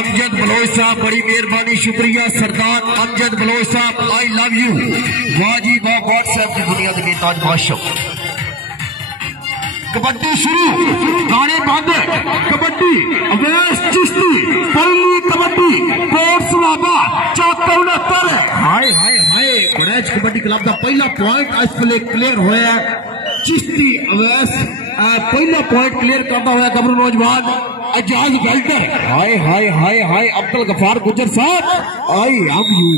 Amjad Bloch साहब बड़ी मेहरबानी, शुक्रिया सरदार अमजद बलोच साहब, आई लव यू। वाह जी वाह, व्हाट्सएप की दुनिया के बेताज बादशाह। कबड्डी शुरू, गाने बंद, कबड्डी अवैस चिश्ती, पहली कबड्डी कोट सवाबा 74। हाय हाय हाय, गुरैज कबड्डी क्लब का पहला पॉइंट इस वेले क्लियर होया। चिश्ती अवैस पहला पॉइंट क्लियर करता हुआ गबरू नौजवान एजाज वेल्डर। हाय हाय हाय हाय, अब्दुल गफार गुजर साहब, आई लव यू।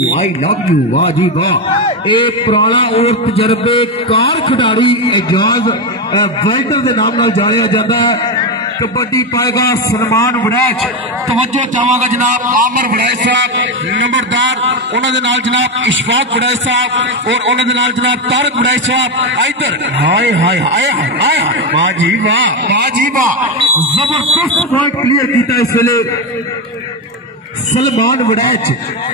वाह जी वाह, एक पुराना और तजर्बेकार खिडारी एजाज वेल्डर के नाम नाल जानिया जाता है। कबड्डी पाएगा सलमान वड़ैच, तवज्जो चाहांगा जनाब आमर वड़ैच साहब, नंबरदार उन्होंने नाल जनाब इशफाक वड़ैच साहब और उन्होंने नाल जनाब तारक वड़ैच साहब। इधर हाय हाय हाय हाय, वाह जी वाह, वाह जी वाह, जबरदस्त पॉइंट क्लियर किया इस वेले सलमान वड़ैच।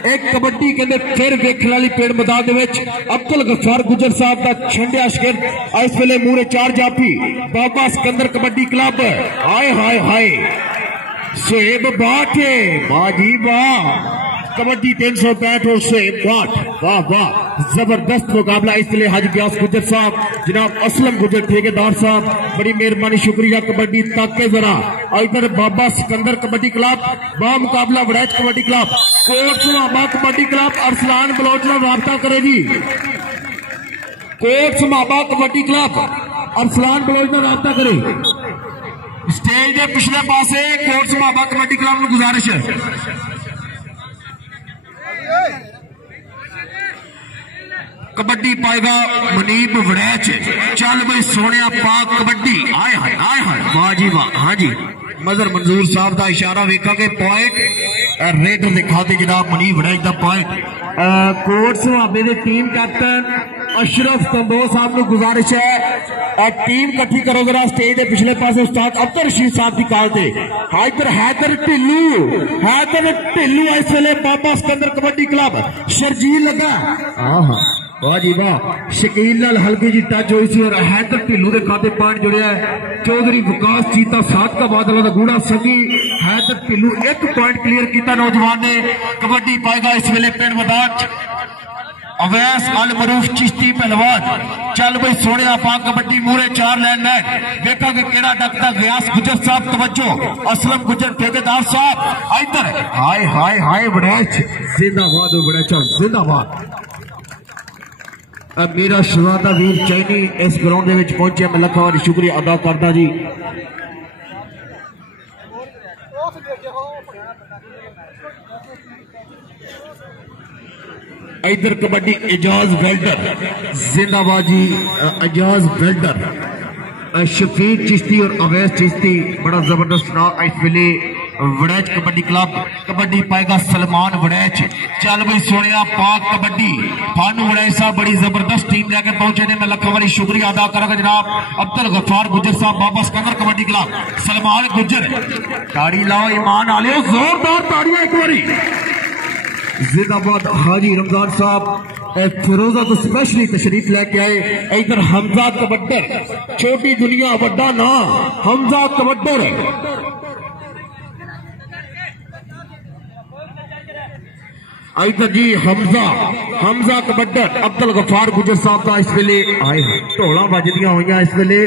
एक कबड्डी कहते फिर वेखने वाली पेड़ मैदान दे विच अब्दुल गफार गुजर साहब का छंडिया शिगिर्द इस वेले मूरे चार जाफी बाबा सिकंदर कबड्डी क्लब। हाय हाय हाय, सोहेब बाटे, वाह जी वाह, कबड्डी 365 और सोहेब बाट, वाह वाह, जबरदस्त मुकाबला इस वेले हज ग्यास गुजर साहब, जनाब असलम गुजर ठेकेदार साहब, बड़ी मेहरबानी, शुक्रिया। कबड्डी ताके जरा इधर बाबा सिकंदर कबड्डी क्लब बा मुकाबला वड़ैच कबड्डी क्लब, कोट समाबा कबड्डी क्लब अरसलान बलोच नाल राबता करे जी। कोट समाबा कबड्डी क्लब अरसलान बलोच नाल राबता करे। स्टेज के पिछले पासे कोट समाबा कबड्डी क्लब में गुजारिश है। कबड्डी पाएगा मुनीब वड़ैच, चल भाई सोने पाक कबड्डी। आए हाय आए हाय, वाह जी वाह। हाँ जी, मजर मंजूर साहब का इशारा वेखा के पॉइंट रेड दिखाते जनाब मुनीब वड़ैच का पॉइंट। कोट समाबे के टीम कैप्टन अशरफ तंबो साहब को गुजारिश है टीम इकट्ठी करो जरा स्टेज के पिछले पास उस्ताद अब्दुल रशीद साहब की कॉल से। इधर हैदर ढिल्लू इस वेले बाबा सिकंदर कबड्डी क्लब शर्जील लगा। वाह जी वाह, शकील नाल हल्की जी टच हुई सी और हैदर ढिल्लू के खाते पॉइंट जुड़िया है। चौधरी विकास चीता सात का बादल का गूढ़ा संगी हैदर ढिल्लू एक पॉइंट क्लियर किया नौजवान ने। कबड्डी पाएगा इस वेले पिंड मैदान अवैस अल मरूफ चिश्ती पहलवान, चल भाई सोने आपा कबड्डी मूरे चार लैन देखा कि केड़ा डकता गयास गुजर साहब, तवज्जो असलम गुजर ठेकेदार साहब। इधर हाय हाय हाय वड़ैच, जिंदाबाद वड़ैच जिंदाबाद। मेरा शहजादा वीर चैनी इस ग्राउंड में पहुंचे, मैं लखा वारी शुक्रिया अदा करता जी। इधर कबड्डी एजाज वेल्डर, जिंदाबाद जी एजाज वेल्डर, शफीक चिश्ती और अवैस चिश्ती, बड़ा जबरदस्त नाम इस वेले वड़ैच कबड्डी क्लब। कबड्डी पाएगा सलमान वड़ैच, चल भाई सोनिया पाक कबड्डी फानू वड़ैच साहब, बड़ी जबरदस्त टीम लेके पहुंचे ने, मैं लखा वारी शुक्रिया अदा करूंगा जनाब अब्दुल गफार गुजर साहब, बाबा सिकंदर कबड्डी क्लब, सलमान गुजर। ताड़ी लाओ ईमान आलियो, जोरदार ताड़ियां एक बारी। जिंदाबाद हाजी रमजान साहब फिरोजा को स्पेशली तशरीफ लेके आए। इधर हमजा कबड्डर, छोटी दुनिया बड़ा ना हमजा कबड्डर। इधर जी हमजा कबड्डर अब्दुल गफार गुजर साहब का इस वेले आए ढोला बजदियां हुई इस वेले।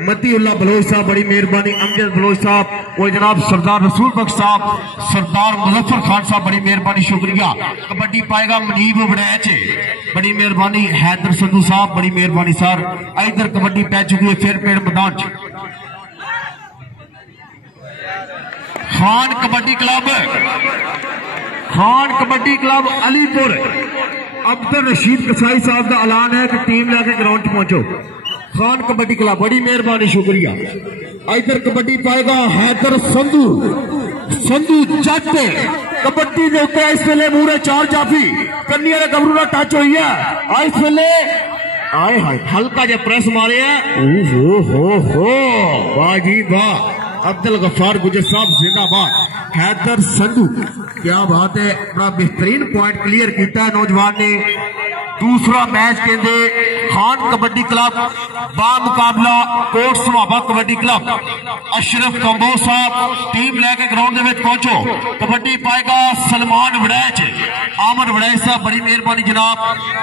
मतीउल्लाह बलोच साहब बड़ी मेहरबानी, अमजद बलोच साहब और जनाब सरदार रसूल बख्श साहब, सरदार मुजफ्फर खान साहब बड़ी मेहरबानी शुक्रिया। कबड्डी पाएगा मुनीब वड़ैच, बड़ी मेहरबानी। हैदर संधू साहब बड़ी मेहरबानी सर। इधर कबड्डी पै चुकी है फिर पेड़ मैदान खान कबड्डी क्लब अलीपुर। अब्दुल रशीद कसाई साहब का ऐलान है कि टीम लेके ग्राउंड पहुंचो। खान कबड्डी क्लब बड़ी मेहरबानी शुक्रिया। इधर कबड्डी पाएगा हैदर संधू जट, कबड्डी के उत्ते इस वेले मूरे चार जाफी कन्नी वाले गबरू का टच हुई है इस वेले। आए हाय हल्का जहा प्रेस मारे हो वाह जी वाह। अब्दुल गफार गुजर साहब जिंदाबाद। हैदर संधू क्या बात है, बड़ा बेहतरीन पॉइंट क्लियर किया नौजवान ने। दूसरा मैच कहते खान कबड्डी क्लब बा मुकाबला कोट सुहाबा कबड्डी क्लब। अशरफ कंबो साहब टीम लैके ग्राउंड के पहुंचो। कबड्डी पाएगा सलमान वड़ैच, आमर वड़ैच साहब बड़ी मेहरबानी जनाब।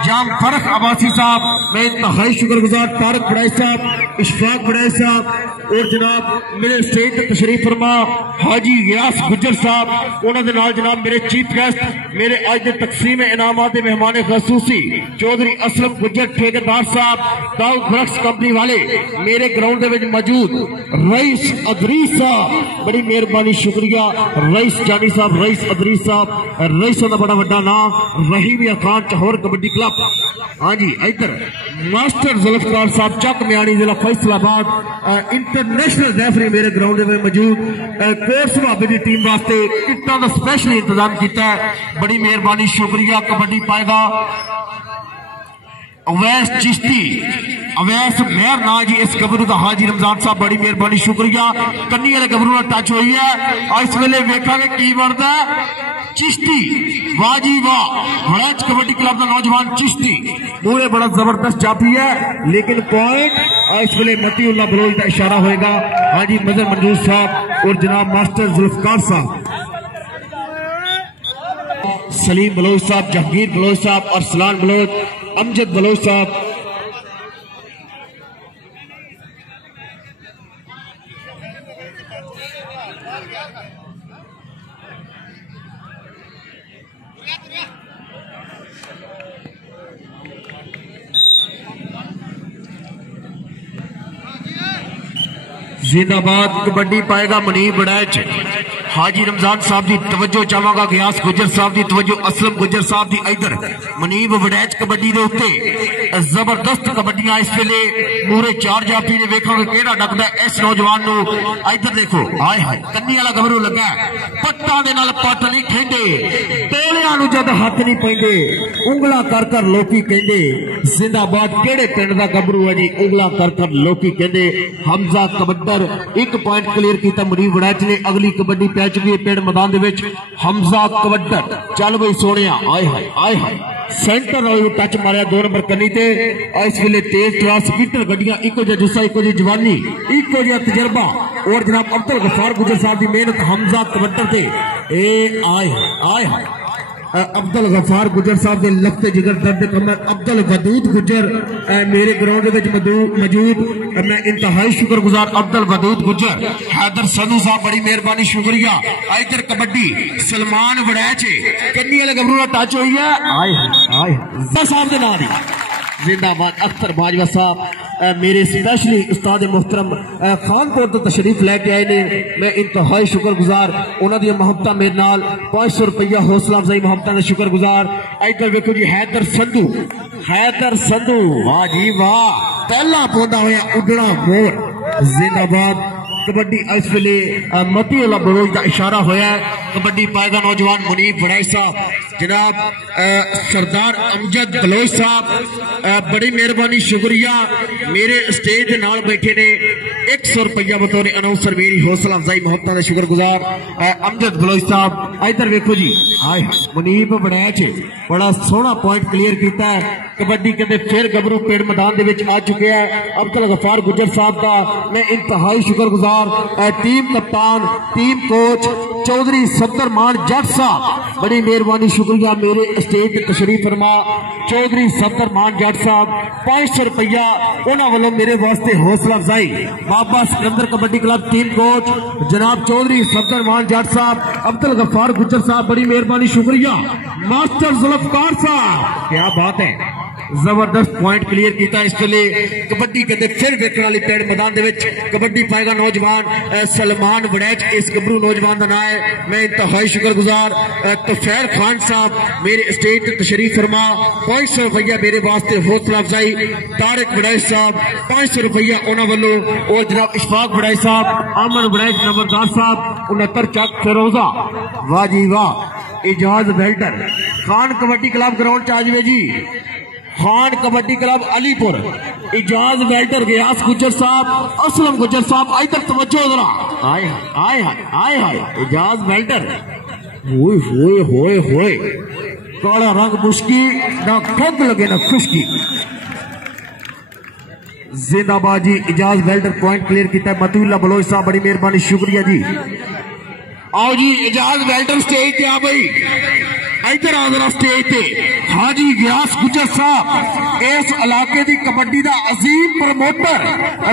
जाम फरख अब्बासी साहब, मैं इंतहाई शुक्रगुजार। तारक वड़ैच साहब, इशफाक वड़ैच साहब और जनाब मेरे स्टेज तशरीफ फरमा हाजी गियास गुज्जर साहब। उन्होंने नाल जनाब मेरे चीफ गेस्ट, मेरे अज के तकसीम इनामात के मेहमान खसूसी चौधरी असलम गुज्जर ठेकेदार साहब, दाऊद ड्रग्स कंपनी वाले मेरे ग्राउंड के मौजूद रईस अदरीस साहब, बड़ी मेहरबानी शुक्रिया। रईस जानी साहब, रईस अदरीस साहब, रईस का बड़ा बड़ा नाम रहीम खान चहौर कबड्डी क्लब। हाँ जी, इधर मास्टर जुल्फकार साहब चक म्याणी जिला फैसलाबाद इंटरनेशनल रेफरी मेरे ग्राउंड में मौजूद। कोट सुहाबे की टीम वास्ते टिकटों का स्पेशल इंतजाम किया है, बड़ी मेहरबानी शुक्रिया। कबड्डी पाएगा अवैस चिश्ती, अवैस मेहर ना जी इस गबरू का हाजी रमजान साहब, बड़ी मेहरबानी शुक्रिया। कन्नी वाले गबरू टच हुई है और इस वेले वेखा की बनता है चिश्ती। वाह जी वाह, वड़ैच कबड्डी क्लब का नौजवान चिश्ती पूरे बड़ा जबरदस्त जाफी है, लेकिन पॉइंट इस वेले मतीउल्लाह बलोच का इशारा होगा। हाजी मजर मंजूर साहब और जनाब मास्टर जुल्फकार साहब, सलीम बलोच साहब, जहांगीर बलोच साहब, अरसलान बलोच, अमजद बलोच साहब। जिंदाबाद कबड्डी पाएगा मुनीब वड़ैच। हाजी रमजान साहब की तवज्जो चाहांगा, गियास गुज्जर साहब की तवज्जो, असलम गुज्जर साहब की। इधर मुनीब वड़ैच कबड्डी के उत्ते जबरदस्त कबड्डियां इस वेले पूरे चार जाफी ने वेखा केड़ा डकदा इस नौजवान नू। इधर देखो, हाय हाय कन्नी वाला गबरू लगा, पट्टा दे नाल पट नहीं खेंदे, टोलियां नू जद हाथ नहीं पैंदे, उंगला कर कर लोकी कहंदे जिंदाबाद। केड़े पिंड दा गबरू है जी, उंगला कर कर लोकी कहंदे। हमजा कबड्डर एक पॉइंट क्लियर किया मुनीब वड़ैच ने। अगली कबड्डी पै चुकी है पेड़ मैदान दे विच, हमजा कबड्डर। चल बई सोनिया, आए हाय आए हाय, सेंटर टच मारिया 2 नंबर कन्नी ते। इस वेले तेज ट्रांस स्पीटर गड्डियां, इको जिहा जुस्सा, इको जी जवानी, इको जिहा तजर्बा और जनाब अब्दुल गफार गुज्जर साहब की मेहनत हमजा कबड्डर ते। ए आए आए हाय, अब्दुल गफार गुज्जर साहब के लखते जिगर दर्द कमर, अब्दुल वदूद गुज्जर मेरे ग्राउंड मौजूद। मैं इंतहाई शुक्रगुजार अब्दुल वदूद गुज्जर। हैदर संधू साहब बड़ी मेहरबानी शुक्रिया। इधर कबड्डी सलमान वड़ैच कन्नी वाले गबरू टच हुई है, आए साहब के नाम जिंदाबाद। अख्तर बाजवा साहब मेरे स्पेशली उस्ताद मोहतरम खानपुर तो तशरीफ लैके आए ने, मैं इंतहाई शुक्रगुजार। उन्होंने मोहब्बत मेरे नाल 500 रुपया हौसला अफजाई मोहब्बत का शुक्रगुजार। इधर देखो जी हैदर संधू, हैदर संधू, वाह जी वाह, पहला पौधा होया उड़ना मोर। जिंदाबाद कबड्डी इस वेले मतीउल्लाह बलोच का इशारा होया। कबड्डी पाएगा नौजवान मुनीब वड़ैच साहब, जनाब सरदार अमजद बलोच साहब, बड़ी मेहरबानी शुक्रिया। मेरे स्टेज के नाल बैठे ने 100 रुपया बतौर अनाउंसर मेरी हौसला अफजाई मोहब्बत का शुक्रगुजार अमजद बलोच साहब। इधर देखो जी, हाय मुनीब वड़ैच बड़ा सोहना पॉइंट क्लियर किया है। कबड्डी कहते फिर गबरू पेड़ मैदान दे विच आ चुके हैं अब्दुल गफार गुज्जर साहब का, मैं इंतहाई शुक्रगुजार। टीम कप्तान, टीम कोच चौधरी सफदर मान जट साहब, बड़ी मेहरबानी शुक्रिया। मेरे स्टेज तशरीफ फरमा चौधरी सफदर मान जट साहब, 500 रुपया उन्होंने वालों मेरे वास्ते हौसला अफजाई। Baba Sikandar kabaddi club team coach जनाब चौधरी सफदर मान जट साहब, अब्दुल गफार गुज्जर साहब, बड़ी मेहरबानी शुक्रिया। मास्टर जुल्फकार साहब, क्या बात है, जबरदस्त पॉइंट क्लियर किया। इस वेले कबड्डी कहते फिर वेखने वाली पेड़ मैदान दे विच कबड्डी पाएगा नौजवान सलमान वड़ैच, इस गबरू नौजवान का नाम है। मैं इंतहाई शुक्रगुजार। तुफैल खान साहब मेरे स्टेज तशरीफ फरमा, 500 रुपया मेरे वास्ते हौसला अफजाई। तारक वड़ैच साहब 500 रुपया उन्होंने वालों, और जनाब इशफाक वड़ैच साहब, अमन वड़ैच नंबरदार साहब 69 चक फिरोजा, वाह जी वाह। इजाज बेल्टर खान कबड्डी क्लब ग्राउंड च आजवे जी, खान कबड्डी क्लब अलीपुर, इजाज बेल्टर गियास गुज्जर साहब, असलम गुज्जर साहब। इधर तवज्जो जरा, आए आए आए आए, इजाज बेल्टर, होए होए होए होए, काला रंग मुश्की ना खंग लगे ना खुशकी। जिंदाबाद जी। इजाज वेल्डर पॉइंट क्लियर किया मतुल्ला बलोच साहब बड़ी मेहरबानी शुक्रिया जी। आओ जी इजाज वेल्डर स्टेज पे आ भाई, इधर आ जरा स्टेज पे। हाजी गयास गुजर साहब इस इलाके की कबड्डी का अजीम प्रमोटर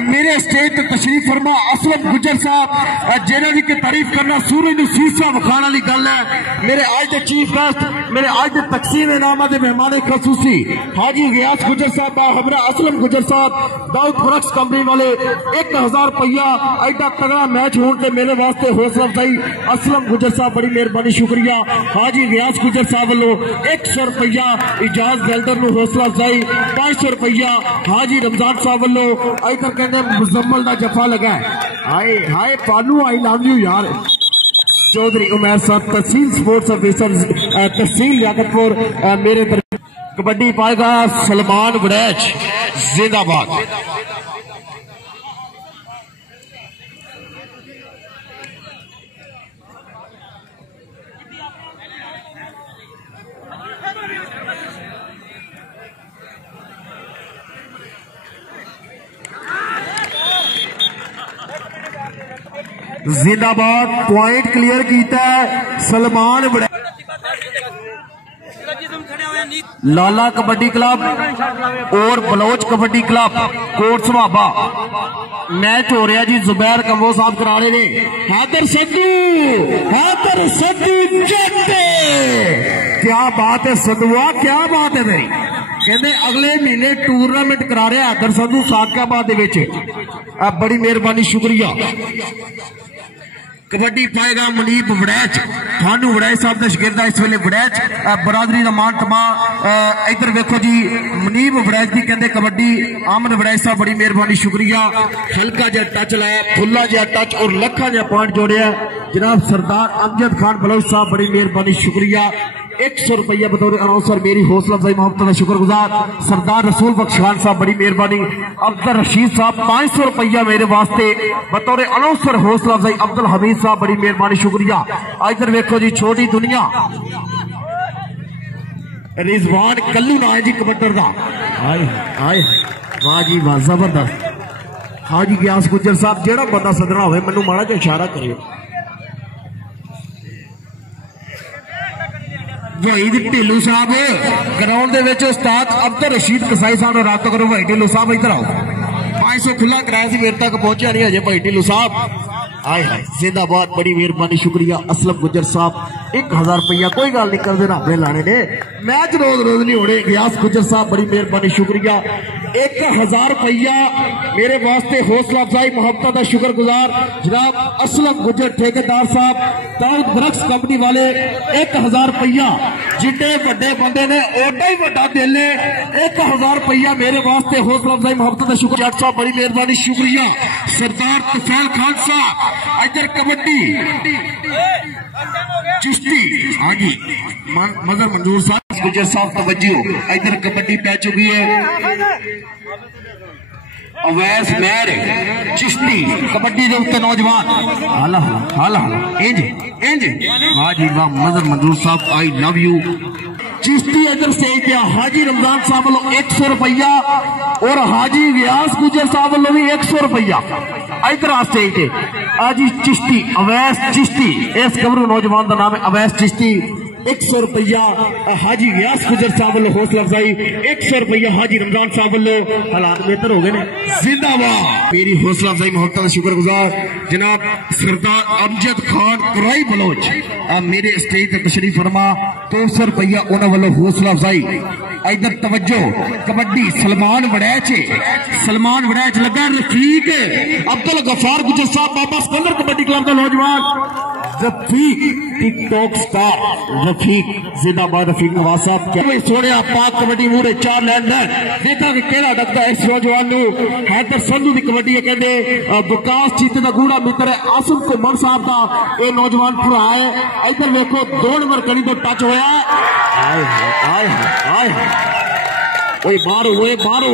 मेरे स्टेज पे तशरीफ फरमा असलम गुजर साहब जिन्होंने की तारीफ करना सूरज नूं शीशा विखाने वाली गल है। मेरे आज के चीफ गेस्ट मेरे आज के तकसीम इनामा के मेहमान खसूसी हाजी गयास गुजर साहब हमरा असलम गुजर साहब दाऊद प्रोडक्ट्स कंपनी वाले 1000 रुपया एडा तगड़ा मैच होने मेरे वास्ते हौसला अफजाई असलम गुजर साहब बड़ी मेहरबानी शुक्रिया। हाजी गयास गुजर साहब वालों 100 रुपया इजाज वेल्डर नूं हौसला अफजाई 500 रुपया हाजी रमजान साहब वालों इधर कहने मुजम्मल का जफा लगा है। हाय हाय पानू आई लव यू यार। चौधरी उमैर साहब तहसील स्पोर्ट्स ऑफिसर तहसील लियाकतपुर मेरे कबड्डी पाएगा सलमान वड़ैच जिंदाबाद। जिंदाबाद पॉइंट क्लियर किया है सलमान बड़े। लाला कबड्डी क्लब और बलोच कबड्डी क्लब कोट सभाबा मैच हो रहा जी। जुबैर कम्बो साहब करा रहे ने। हैदर सद्दू जट्टे क्या बात है सदुआ, क्या बात है मेरी। कहते अगले महीने टूर्नामेंट करा रहे हैदर सद्दू साकियाबाद बड़ी मेहरबानी शुक्रिया। कबड्डी पाएगा मुनीब वड़ैच थानू वड़ैच साहब का शगिरदा इस वेले वड़ैच बरादरी का मान तमा। इधर वेखो जी मुनीब वड़ैच की कहते कबड्डी आमन वड़ैच साहब बड़ी मेहरबानी शुक्रिया। हल्का जहा टच लाया फुला जहा टच और लखा जहा पॉइंट जोड़िया जनाब सरदार अमजद खान बलोच साहब बड़ी मेहरबानी शुक्रिया। 100 रुपया बतौर अनाउंसर मेरी हौसला अफजाई मोहब्बत का शुक्रगुजार सरदार रसूल बख्श खान साहब बड़ी मेहरबानी। अब्दुल रशीद साहब 500 रुपया मेरे वास्ते बतौर अनाउंसर हौसला अफजाई। अब्दुल हमीद साहब बड़ी मेहरबानी शुक्रिया। इधर देखो जी छोटी दुनिया रिजवान कल्लू ना है जी कबड्डर का। वाह जी वाह जबरदस्त। हाजी गयास गुजर साहब जेड़ा बंदा सदना हो मैनू माड़ा जिहा इशारा करियो। वहीद ढिल्लू साहब ग्राउंड के उस्ताद अब्दुल रशीद कसाई साहब रद्द करो। भाई ढिल्लू साहब इधर आओ। 500 खुला कराया सी मेरे तक पहुंचा नहीं अजय भाई ढिल्लू साहब। आए हाय जिंदाबाद बड़ी मेहरबानी शुक्रिया। असलम गुजर साहब 1000 रुपया कोई गल नहीं कर देना अपने लाने ने मैच रोज रोज नहीं होने। गयास गुजर साहब बड़ी मेहरबानी शुक्रिया। 1000 रुपया मेरे वास्ते हौसला अफजाई मोहब्बत का शुक्रगुजार जनाब असलम गुजर ठेकेदार साहब दाऊद प्रोडक्ट्स कंपनी वाले 1000 रुपया जिन्ने बड़े बंदे ने ओडा ही बड़ा दिल है। 1000 रुपया मेरे वास्ते हौसला अफजाई मोहब्बत का शुक्र जट साहब बड़ी मेहरबानी शुक्रिया। सरदार तुफैल खान साहब इधर कबड्डी चिश्ती हाँ जी मजर मंजूर साहब गुजर साहब तवज्जो इधर कबड्डी पै चुकी है। अवैस मेहर चिश्ती कबड्डी के उत्ते नौजवान हाला हाला इंज इंज वाह जी वाह मजर मंजूर साहब आई लव यू। चिश्ती इधर स्टेज पे हाजी रमजान साहब वालों 100 रुपया और हाजी गयास गुजर साहब वालों भी 100 रुपया इधर आ स्टेज पे। हाजी चिश्ती अवैस चिश्ती इस गबरू नौजवान का नाम है अवैस चिश्ती 100 रुपया हाजी गयास गुजर साहब वालों हौसला अफजाई। 100 रुपया हाजी रमजान साहब वालों हालात बेहतर हो गए ने जिंदाबाद मेरी हौसला अफजाई मोहब्बत का शुक्रगुजार जनाब सरदार अमजद खान कुराई बलोच मेरे स्टेज पर तशरीफ फरमा 200 रुपया उन्होंने वालों हौसला अफजाई। इधर तवज्जो कबड्डी सलमान वड़ैच लगा रफीक अब्दुल गफार गुजर साहब बाबा सिकंदर कबड्डी क्लब का नौजवान रफीक टिकटॉक स्टार रफीक जिंदाबाद। रफीक नवाज साहब क्या सोने पाक कबड्डी मूरे 4 लैंड देखा कि केड़ा डकता इस नौजवान हैदर संधू की कबड्डी कहते विकास चीते का गूढ़ा मित्र है आसिम घुमन साहब का यह नौजवान भरा है। इधर देखो 2 नंबर कड़ी तो टच होया मारो मारो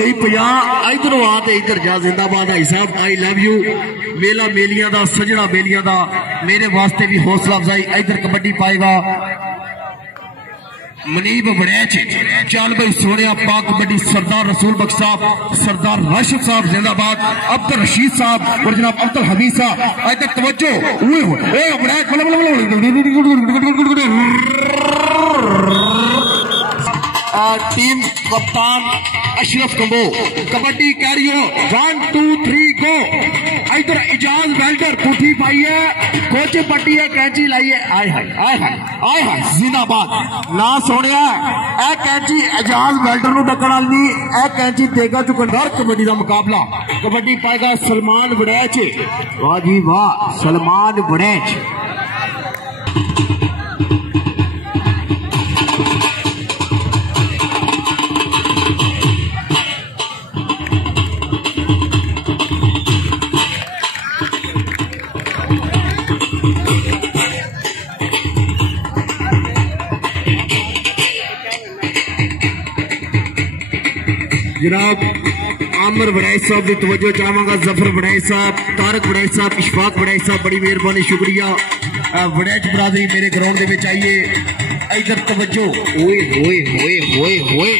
इधरों आते इधर जा। जिंदाबाद भाई साहब, आई लव यू। मेला मेलियां दा, सजना मेलियां दा मेरे वास्ते भी हौसला अफजाई। इधर कबड्डी पाएगा मनीब बड़ैच। चल भाई सोने पाक कबड्डी सरदार रसूल बख्श साहब, सरदार राशिद साहब जिंदाबाद, अब्दुल रशीद साहब और जनाब अब्दुल हमीद साहब। इधर तवज्जो टीम कप्तान अशरफ कंबो कबड्डी कैरियो 1 2 3 गो। इधर इजाज वेल्डर पुठी पाई है, कोच पट्टी है, कैंची लाई है। आए हाय आए हाय आए हाय जिंदाबाद ना सोनिया। ए कैंची इजाज वेल्डर नु डकण वाली, ए कैंची देगा चुकंदर। कबड्डी का मुकाबला कबड्डी पाएगा सलमान वड़ैच। वाह जी वाह, सलमान वड़ैच। जनाब आमर वड़ैच साहब की तवज्जो चाहवागा। जफर वड़ैच साहब, तारक वड़ैच साहब, इशफाक वड़ैच साहब, बड़ी मेहरबानी शुक्रिया। वड़ैच बरादरी मेरे ग्राउंड के आइए। इधर तवज्जो ओए होए होए होए होए।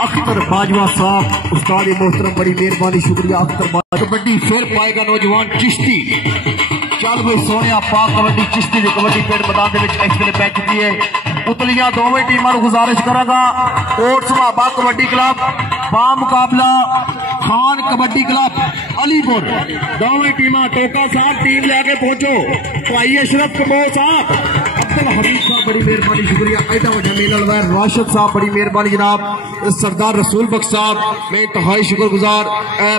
अख्तर बाजवा साहब उस्ताद मोहतरम, बड़ी मेहरबानी शुक्रिया। अख्तर बाजवा कबड्डी फिर पाएगा नौजवान चिश्ती। चल भाई सोने पाक कबड्डी चिश्ती की कबड्डी पेड़ मैदान के इस वे पै चुकी है। उतलियां दोवें टीमों को गुजारिश करांगा। कोट सभाबा कबड्डी क्लब बा मुकाबला खान कबड्डी क्लब अलीपुर, दोवें टीमां टोका साहब टीम लेके पहुंचो। भाई अशरफ कंबो साहब, अब्दुल हमीद साहब बड़ी मेहरबानी शुक्रिया। एडा वड्डा मेला लवाया राशिद साहब बड़ी मेहरबानी जनाब। सरदार रसूल बख्श साहब मैं इंतहाई शुक्रगुजार।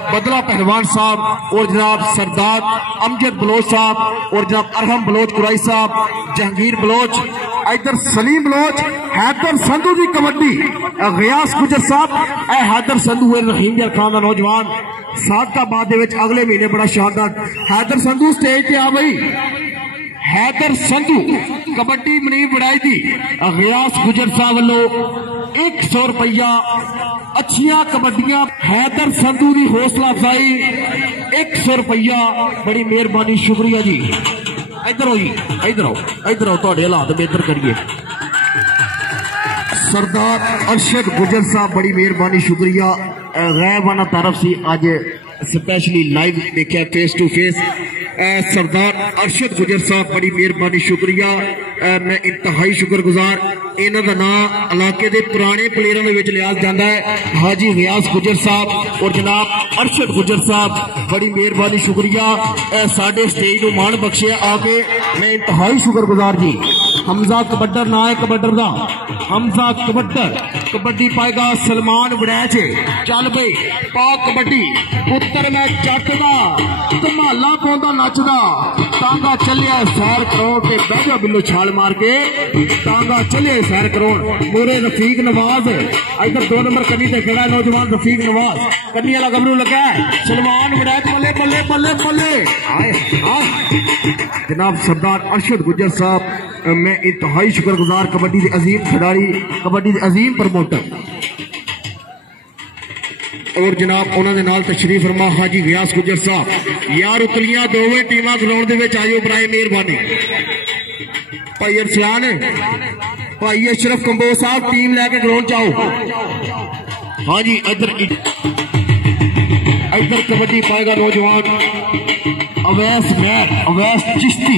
बदला पहलवान साहब और जनाब सरदार अमजद बलोच साहब और जनाब अरहम बलोच कुराई साहब, जहांगीर बलोच, इधर सलीम बलोच, हैदर संधू की कबड्डी गयास गुजर साहब। हैदर संधू रहीम खान का नौजवान सादकाबाद अगले महीने बड़ा शानदार। हैदर संधू स्टेज पे आ भाई। हैदर संधू कबड्डी मनीब बढ़ाई थी गयास गुजर साहब वालों 100 रुपया। अच्छिया कबड्डियां हैदर संधू की हौसला अफजाई 100 रुपया, बड़ी मेहरबानी शुक्रिया जी। इधर हो जी, इधर आओ थोड़े हालात बेहतर करिए। सरदार अरशद गुजर साहब बड़ी मेहरबानी शुक्रिया। गैबाना तरफ से आज स्पेशली लाइव देखा फेस टू फेस। सरदार अरशद गुजर साहब बड़ी मेहरबानी शुक्रिया। मैं इंतहाई शुक्रगुजार। इन्हों का नाम इलाके के पुराने प्लेयरों के लिया जाता है। हाजी गयास गुजर साहब और जनाब अरशद गुजर साहब बड़ी मेहरबानी शुक्रिया। साडे स्टेज को मान बख्शे आके, मैं इंतहाई शुक्रगुजार जी। हमजा कबड्डर ना है कबड्डर का, हमजा कबड्डर। कबड्डी पाएगा सलमान वड़ैच। चल भाई पाक कबड्डी पुत्र मैं चटदा धमाला पाउंदा नचदा, तांगा चलिया सैर करोड़ के बहजा बिल्लो छाल मार के, तांगा चलिए सैर करोड़। मोरे रफीक नवाज इधर 2 नंबर कन्नी से खड़ा नौजवान रफीक नवाज, कन्नी वाला गबरू लगा है। सलमान वड़ैच बल्ले बल्ले बल्ले बल्ले। जनाब सरदार अरशद गुजर साहब मैं इंतहाई शुक्रगुजार। कबड्डी के अजीम खिलाड़ी, कबड्डी के अजीम प्रमोटर और जनाब उन्होंने नाल तशरीफ फरमा हाजी गयास गुजर साहब। यार उतलियां दोवें टीमां ग्राउंड दे विच आयो बराए मेहरबानी। भाई अरसलान, भाई अशरफ कंबो साहब टीम लैके ग्राउंड जाओ। हाँ जी इधर कबड्डी पाएगा नौजवान अवैस मैर, अवैस चिश्ती।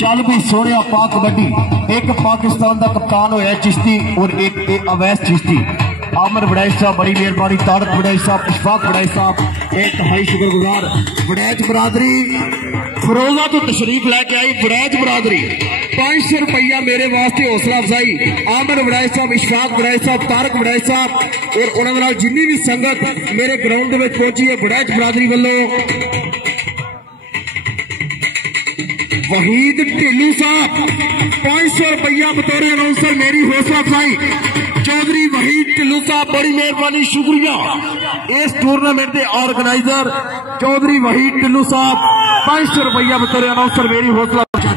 चल भाई सोने पाक कबड्डी। एक पाकिस्तान का कप्तान होया चिश्ती और एक अवैस चिश्ती। आमर वड़ैच साहब बड़ी मेहरबानी। तारक वड़ैच साहब, इशफाक वड़ैच साहब इंतहाई शुक्रगुजार। वड़ैच बरादरी फरोजा तो तशरीफ लैके आई। वड़ैच बरादरी 500 रुपया मेरे वास्ते हौसला अफजाई। आमर वड़ैच साहब, इशफाक वड़ैच साहब, तारक वड़ैच साहब और उन्होंने जिन्नी भी संगत मेरे ग्राउंड में पहुंची है वड़ैच बरादरी वालों। वहीद ढिल्लू साहब 500 रुपया बतौर अनाउंसर मेरी हौसला अफजाई। चौधरी वहीद ढिल्लू साहब बड़ी मेहरबानी शुक्रिया। इस टूर्नामेंट के ऑर्गेनाइजर चौधरी वहीद ढिल्लू साहब 500 रुपया बतौर अनाउंसर मेरी हौसला अफजाई।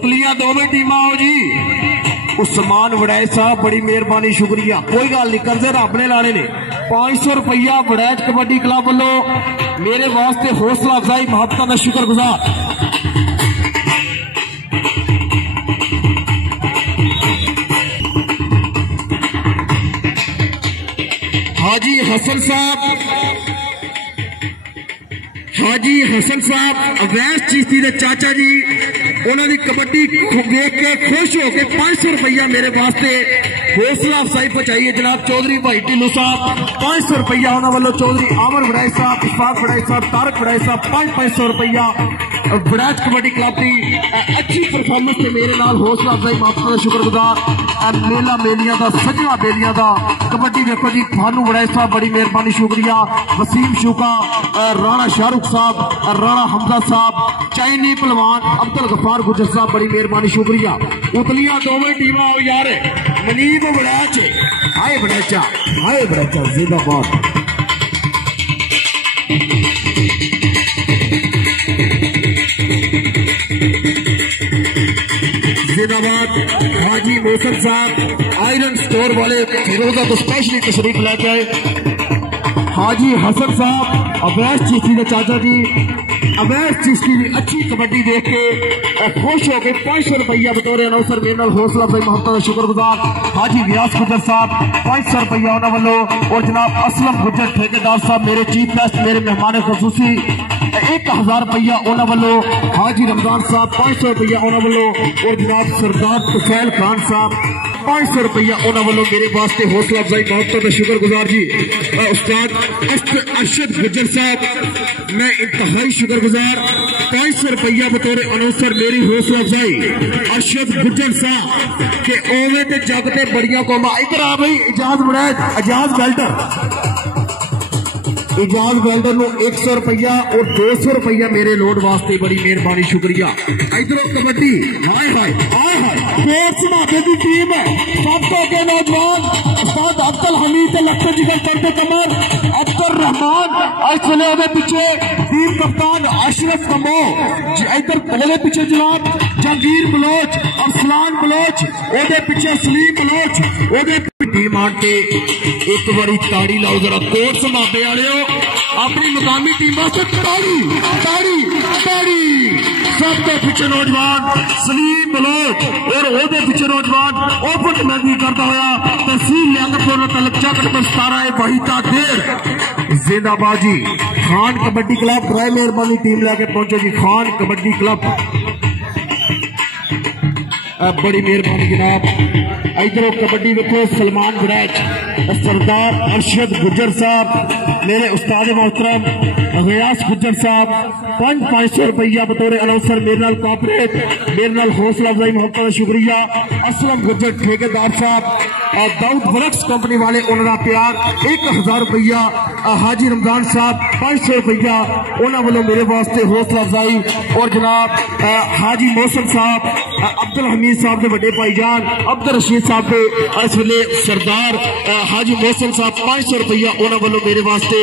उतलियां दोवें टीम आओ जी। उस्मान वड़ैच साहब बड़ी मेहरबानी शुक्रिया। कोई गल नहीं करते रब ने लाने ने 500 रुपया वड़ैच कबड्डी क्लब वालों मेरे वास्ते हौसला अफजाई मोहब्बत का शुक्रगुजार। हाजी हसन साहब अवैस चिश्ती दे चाचा जी उन्होंने कबड्डी देख के खुश होकर 500 रुपया मेरे वास्ते हौसला अफजाई पहुंचाई है। जनाब चौधरी भाई ढिल्लो साहब 500 रुपया उन्होंने वालों चौधरी आमर वड़ैच साहब, इशफाक वड़ैच साहब, तारक वड़ैच साहब 500 रुपया वड़ैच कबड्डी क्लब की अच्छी परफॉर्मेंस से मेरे नाल हौसला अफजाई मोहब्बत का शुक्रगुजार। मेला मेलियां का सजना बेलियां का कबड्डी देखो जी भानू वड़ैच साहब बड़ी मेहरबानी शुक्रिया। वसीम शुका, राणा शाहरुख साहब, राणा हमजा साहब, चाइनी पहलवान अब्दुल गफार गुजर साहब बड़ी मेहरबानी शुक्रिया। उतलियां दोवें टीम आओ यार। मनीब वड़ैच हाय वड़ैचा जिंदाबाद। जिंदाबाद। हाजी मौसम साहब आयरन स्टोर वाले फिरोजा तो स्पेशली तशरीफ लेके आए। हाजी हसन साहब अवैस चिश्ती के चाचा जी अवैस चिश्ती की अच्छी कबड्डी देख के खुश होकर 500 रुपया बतौर अनौसर मेरे नाल हौसला अफजाई मोहब्बत का शुक्रगुजार। हाजी व्यास गुजर साहब 500 रुपया उन्होंने वालों और जनाब असलम गुजर ठेकेदार साहब मेरे चीफ गेस्ट मेरे मेहमान खसूसी 1000 रुपया उन्होंने वालों। हाजी रमजान साहब 500 रुपया उन्होंने वालों और जनाब सरदार तुफैल खान साहब 500 रुपया उन्होंने वालों मेरे वास्ते हौसला अफजाई मोहब्बत का शुक्रगुजार जी। उस्ताद अरशद गुजर साहब मैं इंतहाई शुक्रगुजार 500 रुपया बतौर अनौसर मेरी हौसला अफजाई अरशद गुजर साहब के ओवे ते जगते बड़िया कौमा। इधर आ भाई इजाज वड़ैच इजाज वेल्डर नो 100 रुपया और 200 रुपया मेरे लोड वास्ते बड़ी मेहरबानी शुक्रिया। इधरों कबड्डी हाय हाय हाय हाय कोच की टीम सब तो अगे नौजवान उस्ताद अब्दुल हमीद लखन जिगर करते कमर अब्दुल रहमान चले ओदे पीछे टीम कप्तान अशरफ कमो इधर ओदे पीछे जनाब जहांगीर बलोच अरसलान बलोच ओदे पीछे सलीम बलोच ओदे टीम आटे एक बारी ताड़ी लाओ जरा कोट समापे वाले अपनी मुकामी टीम वास्ते ताड़ी ताड़ी ताड़ी। सब तो पीछे नौजवान सलीम बलोच और ओदे पीछे नौजवान ओपन मैगी करता हुआ तहसील लियाकतपुर तलक चक नंबर 17 बहीता देर जिंदाबाजी। खान कबड्डी क्लब बराए मेहरबानी टीम लेके पहुंचे जी। खान कबड्डी क्लब बड़ी मेहरबानी जनाब। इधरों कबड्डी देखो सलमान वड़ैच सरदार अरशद गुजर साहब मेरे उस्ताद मोहतरम गयास गुजर साहब 500 रुपया बतौर अनौसर मेरे नाल कॉपरेट मेरे नाल हौसला अफजाई मोहब्बत का शुक्रिया। असलम गुजर ठेकेदार साहब दाऊद वर्क्स कंपनी वाले उन्होंने प्यार 1000 रुपया। हाजी रमजान साहब 500 रुपया उन्होंने वालों मेरे वास्ते हौसला अफजाई और जनाब हाजी मौसम साहब अब्दुल हमीद साहब के बड़े भाईजान अब्दुल रशीद साहब के इस वे सरदार हाजी मौसम साहब 500 रुपया उन्होंने वालों मेरे वास्ते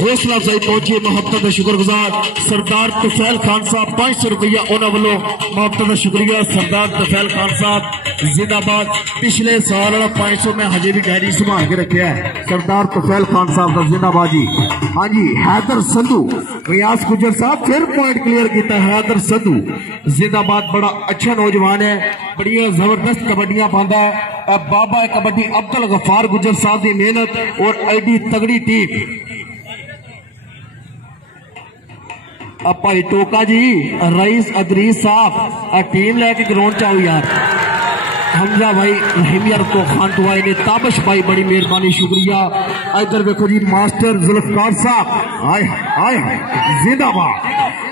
हौसला अफजाई पहुंची मोहब्बत का शुक्रगुजार। सरदार तुफैल खान साहब 500 रुपया उन्होंने वालों मोहब्बत का शुक्रिया। सरदार तुफैल खान साहब जिंदाबाद। पिछले साल वाला 500 में हजे भी डायरी संभाल के रखे है सरदार तुफैल खान साहब का जिंदाबाजी। हाँ जी हैदर संधू रियाज गुजर साहब फिर पॉइंट क्लियर किया। हैदर संधू जिंदाबाद बड़ा अच्छा नौजवान है बड़िया जबरदस्त कबड्डियां पाता है। बाबा कबड्डी अब्दुल गफार गुजर साहब की मेहनत और एडी तगड़ी टीम। भाई टोका जी रईस अदरीस साहब टीम लेके ग्राउंड च आओ यार। हमजा भाई हिमियर को खान टुआई ने ताबश भाई बड़ी मेहरबानी शुक्रिया। इधर देखो जी मास्टर जुल्फकार साहब आए आए जिंदाबाद।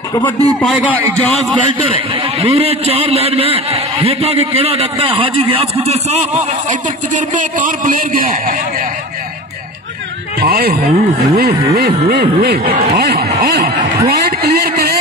कबड्डी पाएगा इजाज वेल्डर पूरे 4 लाइन में देखा कि केड़ा डकता है हाजी व्यास गुजर साहब। इधर तजुर्बेकार प्लेयर गया आए हुए पॉइंट क्लियर करे